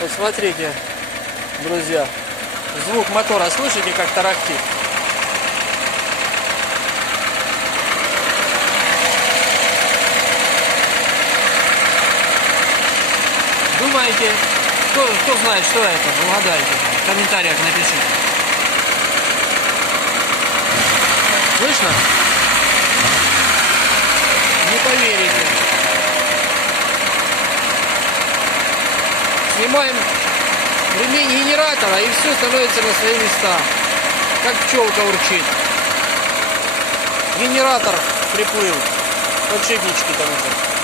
Вот смотрите, друзья, звук мотора, слышите, как тарахтит? Думаете, кто знает, что это? Угадайте, в комментариях напишите. Слышно? Не поверите. Снимаем ремень генератора, и все становится на свои места. Как пчелка урчит. Генератор приплыл. Подшипнички там уже.